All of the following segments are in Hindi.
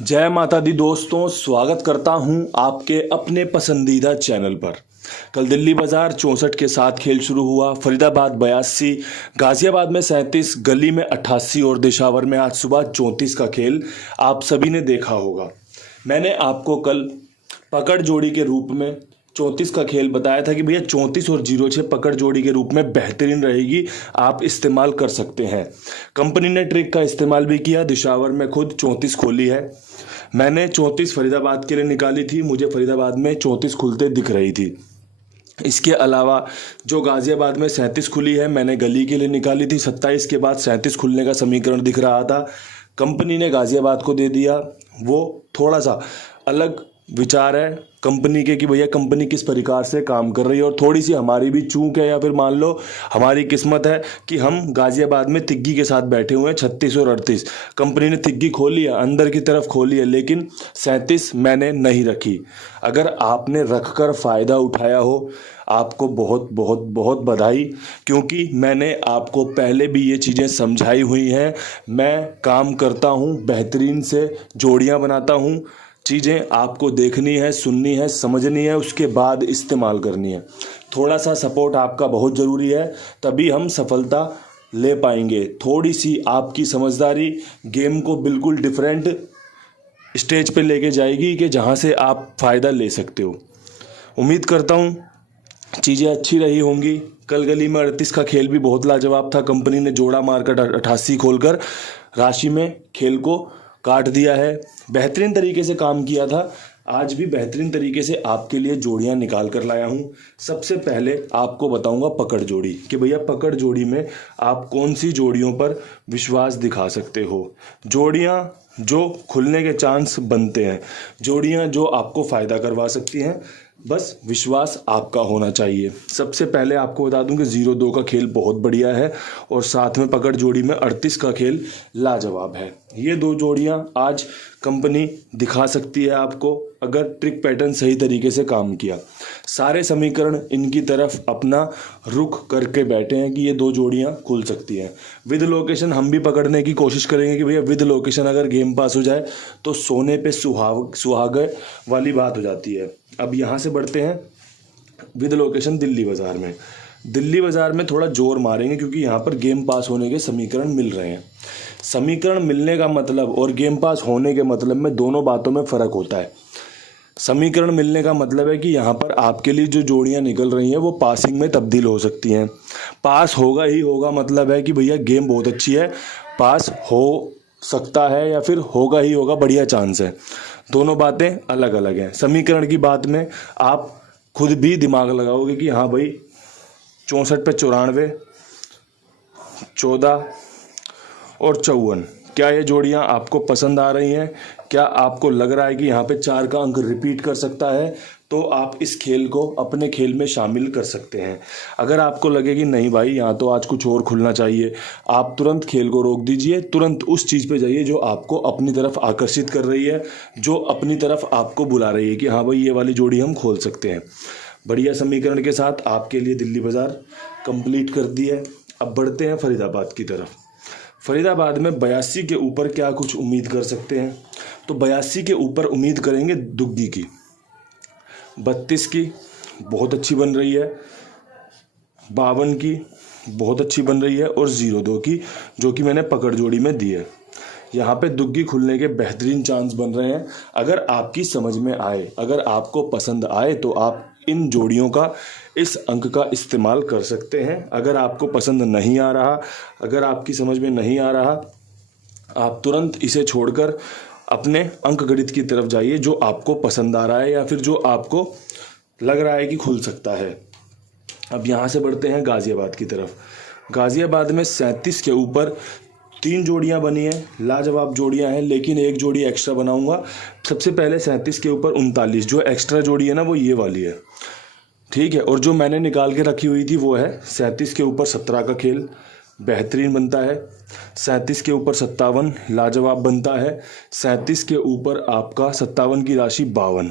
जय माता दी दोस्तों, स्वागत करता हूं आपके अपने पसंदीदा चैनल पर। कल दिल्ली बाजार 64 के साथ खेल शुरू हुआ। फरीदाबाद 82, गाजियाबाद में 37, गली में 88 और देशावर में आज सुबह 34 का खेल आप सभी ने देखा होगा। मैंने आपको कल पकड़ जोड़ी के रूप में 34 का खेल बताया था कि भैया 34 और 06 पकड़ जोड़ी के रूप में बेहतरीन रहेगी, आप इस्तेमाल कर सकते हैं। कंपनी ने ट्रिक का इस्तेमाल भी किया। दिशावर में खुद 34 खोली है। मैंने 34 फरीदाबाद के लिए निकाली थी, मुझे फरीदाबाद में 34 खुलते दिख रही थी। इसके अलावा जो गाजियाबाद में 37 खुली है, मैंने गली के लिए निकाली थी। 27 के बाद 37 खुलने का समीकरण दिख रहा था। कंपनी ने गाजियाबाद को दे दिया। वो थोड़ा सा अलग विचार है कंपनी के कि भैया कंपनी किस प्रकार से काम कर रही है, और थोड़ी सी हमारी भी चूक है या फिर मान लो हमारी किस्मत है कि हम गाजियाबाद में तिग्गी के साथ बैठे हुए हैं। 36 और 38 कंपनी ने तिग्गी खोली है, अंदर की तरफ खोली है, लेकिन 37 मैंने नहीं रखी। अगर आपने रख कर फ़ायदा उठाया हो, आपको बहुत बहुत बहुत बधाई, क्योंकि मैंने आपको पहले भी ये चीज़ें समझाई हुई हैं। मैं काम करता हूँ, बेहतरीन से जोड़ियाँ बनाता हूँ। चीज़ें आपको देखनी है, सुननी है, समझनी है, उसके बाद इस्तेमाल करनी है। थोड़ा सा सपोर्ट आपका बहुत ज़रूरी है, तभी हम सफलता ले पाएंगे। थोड़ी सी आपकी समझदारी गेम को बिल्कुल डिफरेंट स्टेज पे लेके जाएगी कि जहां से आप फ़ायदा ले सकते हो। उम्मीद करता हूं चीज़ें अच्छी रही होंगी। कल गली में 38 का खेल भी बहुत लाजवाब था। कंपनी ने जोड़ा मारकर 88 खोलकर राशि में खेल को काट दिया है। बेहतरीन तरीके से काम किया था। आज भी बेहतरीन तरीके से आपके लिए जोड़ियां निकाल कर लाया हूं। सबसे पहले आपको बताऊंगा पकड़ जोड़ी कि भैया पकड़ जोड़ी में आप कौन सी जोड़ियों पर विश्वास दिखा सकते हो। जोड़ियां जो खुलने के चांस बनते हैं, जोड़ियां जो आपको फ़ायदा करवा सकती हैं, बस विश्वास आपका होना चाहिए। सबसे पहले आपको बता दूं कि 0-2 का खेल बहुत बढ़िया है, और साथ में पकड़ जोड़ी में 38 का खेल लाजवाब है। ये दो जोड़ियां आज कंपनी दिखा सकती है आपको, अगर ट्रिक पैटर्न सही तरीके से काम किया। सारे समीकरण इनकी तरफ अपना रुख करके बैठे हैं कि ये दो जोड़ियां खुल सकती हैं। विद लोकेशन हम भी पकड़ने की कोशिश करेंगे कि भैया विद लोकेशन अगर गेम पास हो जाए तो सोने पे सुहागे वाली बात हो जाती है। अब यहाँ से बढ़ते हैं विद लोकेशन दिल्ली बाज़ार में। दिल्ली बाज़ार में थोड़ा जोर मारेंगे क्योंकि यहाँ पर गेम पास होने के समीकरण मिल रहे हैं। समीकरण मिलने का मतलब और गेम पास होने के मतलब में दोनों बातों में फ़र्क होता है। समीकरण मिलने का मतलब है कि यहाँ पर आपके लिए जो जोड़ियाँ निकल रही हैं वो पासिंग में तब्दील हो सकती हैं। पास होगा ही होगा मतलब है कि भैया गेम बहुत अच्छी है, पास हो सकता है या फिर होगा ही होगा, बढ़िया चांस है। दोनों बातें अलग अलग हैं। समीकरण की बात में आप खुद भी दिमाग लगाओगे कि हाँ भाई 64 पे 94, 14 और 54, क्या ये जोड़ियां आपको पसंद आ रही हैं? क्या आपको लग रहा है कि यहाँ पे 4 का अंक रिपीट कर सकता है? तो आप इस खेल को अपने खेल में शामिल कर सकते हैं। अगर आपको लगे कि नहीं भाई यहाँ तो आज कुछ और खुलना चाहिए, आप तुरंत खेल को रोक दीजिए, तुरंत उस चीज़ पे जाइए जो आपको अपनी तरफ आकर्षित कर रही है, जो अपनी तरफ आपको बुला रही है कि हाँ भाई ये वाली जोड़ी हम खोल सकते हैं। बढ़िया समीकरण के साथ आपके लिए दिल्ली बाज़ार कंप्लीट कर दी है। अब बढ़ते हैं फरीदाबाद की तरफ। फरीदाबाद में 82 के ऊपर क्या कुछ उम्मीद कर सकते हैं? तो 82 के ऊपर उम्मीद करेंगे दुग्गी की, 32 की बहुत अच्छी बन रही है, 52 की बहुत अच्छी बन रही है, और 02 की जो कि मैंने पकड़ जोड़ी में दी है। यहाँ पे दुग्गी खुलने के बेहतरीन चांस बन रहे हैं। अगर आपकी समझ में आए, अगर आपको पसंद आए तो आप इन जोड़ियों का, इस अंक का इस्तेमाल कर सकते हैं। अगर आपको पसंद नहीं आ रहा, अगर आपकी समझ में नहीं आ रहा, आप तुरंत इसे छोड़कर अपने अंक गणित की तरफ जाइए जो आपको पसंद आ रहा है या फिर जो आपको लग रहा है कि खुल सकता है। अब यहाँ से बढ़ते हैं गाजियाबाद की तरफ। गाजियाबाद में 37 के ऊपर 3 जोड़ियां बनी हैं, लाजवाब जोड़ियां हैं, लेकिन एक जोड़ी एक्स्ट्रा बनाऊंगा। सबसे पहले 37 के ऊपर 39, जो एक्स्ट्रा जोड़ी है ना वो ये वाली है, ठीक है। और जो मैंने निकाल के रखी हुई थी वो है 37 के ऊपर 17 का खेल, बेहतरीन बनता है। 37 के ऊपर 57 लाजवाब बनता है। 37 के ऊपर आपका 57 की राशि 52,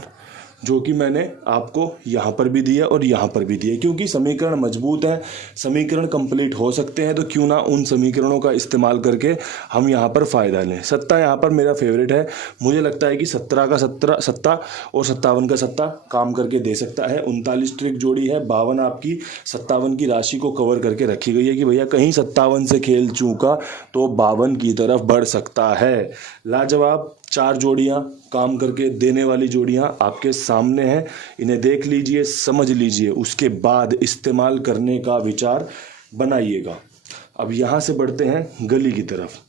जो कि मैंने आपको यहाँ पर भी दिया और यहाँ पर भी दिया, क्योंकि समीकरण मजबूत है, समीकरण कंप्लीट हो सकते हैं, तो क्यों ना उन समीकरणों का इस्तेमाल करके हम यहाँ पर फ़ायदा लें। सत्ता यहाँ पर मेरा फेवरेट है, मुझे लगता है कि 17 का 17 सत्ता और 57 का सत्ता काम करके दे सकता है। 39 ट्रिक जोड़ी है, 52 आपकी 57 की राशि को कवर करके रखी गई है कि भैया कहीं 57 से खेल चूका तो 52 की तरफ बढ़ सकता है। लाजवाब 4 जोड़ियाँ काम करके देने वाली जोड़ियाँ आपके सामने हैं, इन्हें देख लीजिए, समझ लीजिए, उसके बाद इस्तेमाल करने का विचार बनाइएगा। अब यहाँ से बढ़ते हैं गली की तरफ।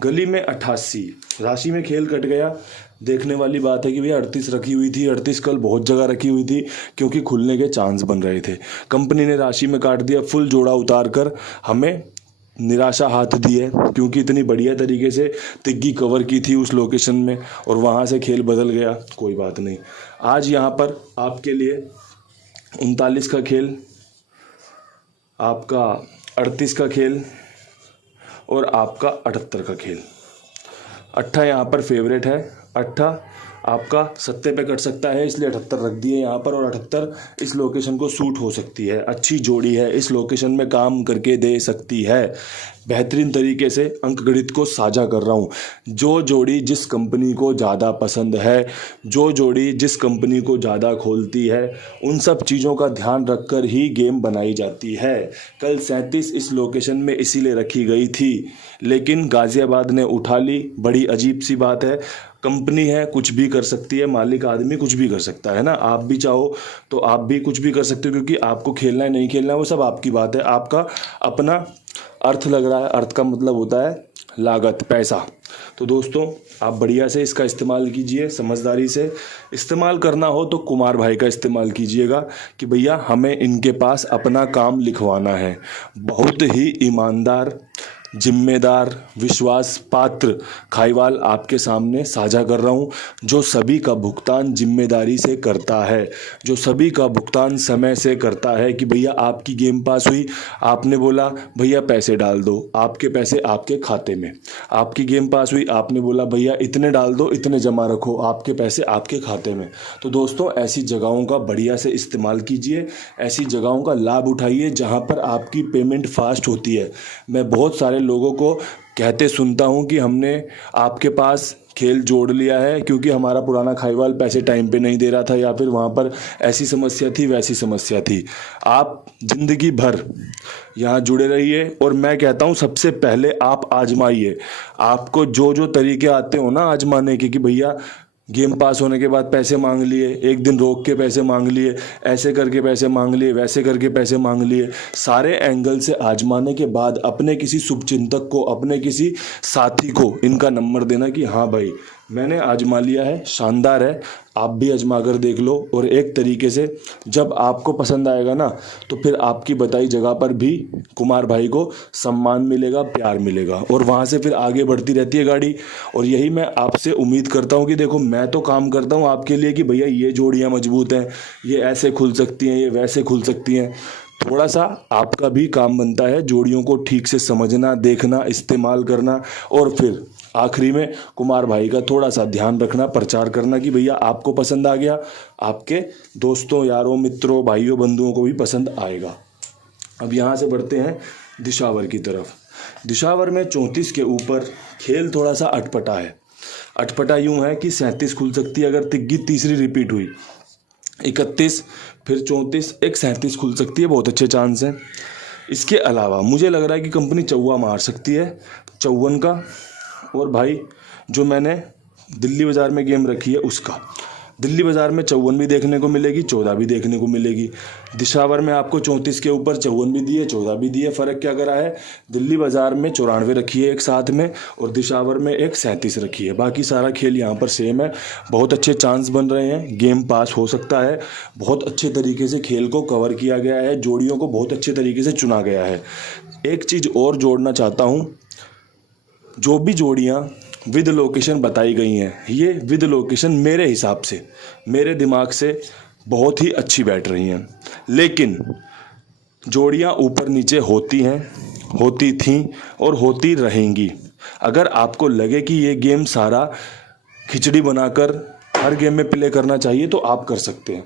गली में 88 राशि में खेल कट गया। देखने वाली बात है कि भैया 38 रखी हुई थी, 38 कल बहुत जगह रखी हुई थी क्योंकि खुलने के चांस बन रहे थे। कंपनी ने राशि में काट दिया, फुल जोड़ा उतार कर हमें निराशा हाथ दी है, क्योंकि इतनी बढ़िया तरीके से तिग्गी कवर की थी उस लोकेशन में और वहाँ से खेल बदल गया। कोई बात नहीं, आज यहाँ पर आपके लिए 39 का खेल, आपका 38 का खेल और आपका 78 का खेल। 8 यहाँ पर फेवरेट है, 8 आपका सत्ते पे कट सकता है, इसलिए 78 रख दिए यहाँ पर, और 78 इस लोकेशन को सूट हो सकती है, अच्छी जोड़ी है, इस लोकेशन में काम करके दे सकती है। बेहतरीन तरीके से अंक गणित को साझा कर रहा हूँ। जो जोड़ी जिस कंपनी को ज़्यादा पसंद है, जो जोड़ी जिस कंपनी को ज़्यादा खोलती है, उन सब चीज़ों का ध्यान रखकर ही गेम बनाई जाती है। कल 37 इस लोकेशन में इसीलिए रखी गई थी, लेकिन गाज़ियाबाद ने उठा ली। बड़ी अजीब सी बात है, कंपनी है, कुछ भी कर सकती है, मालिक आदमी कुछ भी कर सकता है ना। आप भी चाहो तो आप भी कुछ भी कर सकते हो, क्योंकि आपको खेलना है नहीं खेलना है वो सब आपकी बात है। आपका अपना अर्थ लग रहा है, अर्थ का मतलब होता है लागत, पैसा। तो दोस्तों आप बढ़िया से इसका इस्तेमाल कीजिए, समझदारी से इस्तेमाल करना हो तो कुमार भाई का इस्तेमाल कीजिएगा कि भैया हमें इनके पास अपना काम लिखवाना है। बहुत ही ईमानदार, जिम्मेदार, विश्वास पात्र खाईवाल आपके सामने साझा कर रहा हूँ, जो सभी का भुगतान जिम्मेदारी से करता है, जो सभी का भुगतान समय से करता है। कि भैया आपकी गेम पास हुई, आपने बोला भैया पैसे डाल दो, आपके पैसे आपके खाते में। आपकी गेम पास हुई, आपने बोला भैया इतने डाल दो, इतने जमा रखो, आपके पैसे आपके खाते में। तो दोस्तों ऐसी जगहों का बढ़िया से इस्तेमाल कीजिए, ऐसी जगहों का लाभ उठाइए जहाँ पर आपकी पेमेंट फास्ट होती है। मैं बहुत सारे लोगों को कहते सुनता हूं कि हमने आपके पास खेल जोड़ लिया है क्योंकि हमारा पुराना खाईवाल पैसे टाइम पे नहीं दे रहा था, या फिर वहां पर ऐसी समस्या थी, वैसी समस्या थी। आप जिंदगी भर यहाँ जुड़े रहिए, और मैं कहता हूँ सबसे पहले आप आजमाइए। आपको जो जो तरीके आते हो ना आजमाने के, कि भैया गेम पास होने के बाद पैसे मांग लिए, एक दिन रोक के पैसे मांग लिए, ऐसे करके पैसे मांग लिए, वैसे करके पैसे मांग लिए, सारे एंगल से आजमाने के बाद अपने किसी शुभचिंतक को, अपने किसी साथी को इनका नंबर देना कि हाँ भाई मैंने आजमा लिया है, शानदार है, आप भी आजमा कर देख लो। और एक तरीके से जब आपको पसंद आएगा ना, तो फिर आपकी बताई जगह पर भी कुमार भाई को सम्मान मिलेगा, प्यार मिलेगा, और वहाँ से फिर आगे बढ़ती रहती है गाड़ी। और यही मैं आपसे उम्मीद करता हूँ कि देखो मैं तो काम करता हूँ आपके लिए कि भैया ये जोड़ियाँ मजबूत हैं, ये ऐसे खुल सकती हैं, ये वैसे खुल सकती हैं। थोड़ा सा आपका भी काम बनता है जोड़ियों को ठीक से समझना, देखना, इस्तेमाल करना, और फिर आखिरी में कुमार भाई का थोड़ा सा ध्यान रखना, प्रचार करना कि भैया आपको पसंद आ गया, आपके दोस्तों, यारों, मित्रों, भाइयों, बंधुओं को भी पसंद आएगा। अब यहाँ से बढ़ते हैं दिशावर की तरफ। दिशावर में 34 के ऊपर खेल थोड़ा सा अटपटा है। अटपटा यूँ है कि 37 खुल सकती है अगर तिग्गी तीसरी रिपीट हुई, 31 फिर 34, एक 37 खुल सकती है, बहुत अच्छे चांस हैं। इसके अलावा मुझे लग रहा है कि कंपनी चौवा मार सकती है, 54 का, और भाई जो मैंने दिल्ली बाज़ार में गेम रखी है उसका। दिल्ली बाज़ार में 54 भी देखने को मिलेगी, 14 भी देखने को मिलेगी। दिशावर में आपको 34 के ऊपर 54 भी दिए, 14 भी दिए। फ़र्क क्या करा है, दिल्ली बाज़ार में 94 रखी है एक साथ में, और दिशावर में एक 37 रखी है। बाकी सारा खेल यहाँ पर सेम है। बहुत अच्छे चांस बन रहे हैं, गेम पास हो सकता है। बहुत अच्छे तरीके से खेल को कवर किया गया है, जोड़ियों को बहुत अच्छे तरीके से चुना गया है। एक चीज़ और जोड़ना चाहता हूँ, जो भी जोड़ियाँ विद लोकेशन बताई गई हैं, ये विद लोकेशन मेरे हिसाब से, मेरे दिमाग से बहुत ही अच्छी बैठ रही हैं। लेकिन जोड़ियाँ ऊपर नीचे होती हैं, होती थीं और होती रहेंगी। अगर आपको लगे कि ये गेम सारा खिचड़ी बनाकर हर गेम में प्ले करना चाहिए तो आप कर सकते हैं।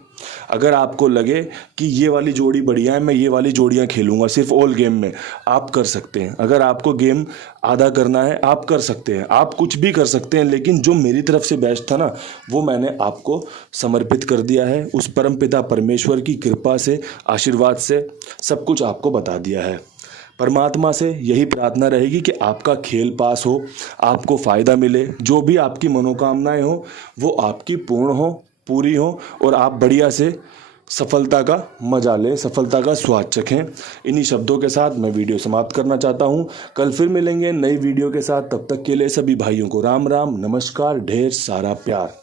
अगर आपको लगे कि ये वाली जोड़ी बढ़िया है, मैं ये वाली जोड़ियां खेलूंगा सिर्फ ऑल गेम में, आप कर सकते हैं। अगर आपको गेम आधा करना है आप कर सकते हैं, आप कुछ भी कर सकते हैं। लेकिन जो मेरी तरफ से बेस्ट था ना, वो मैंने आपको समर्पित कर दिया है। उस परमपिता परमेश्वर की कृपा से, आशीर्वाद से सब कुछ आपको बता दिया है। परमात्मा से यही प्रार्थना रहेगी कि आपका खेल पास हो, आपको फ़ायदा मिले, जो भी आपकी मनोकामनाएं हो वो आपकी पूर्ण हो, पूरी हो, और आप बढ़िया से सफलता का मजा लें, सफलता का स्वाद चखें। इन्हीं शब्दों के साथ मैं वीडियो समाप्त करना चाहता हूं। कल फिर मिलेंगे नई वीडियो के साथ। तब तक के लिए सभी भाइयों को राम राम, नमस्कार, ढेर सारा प्यार।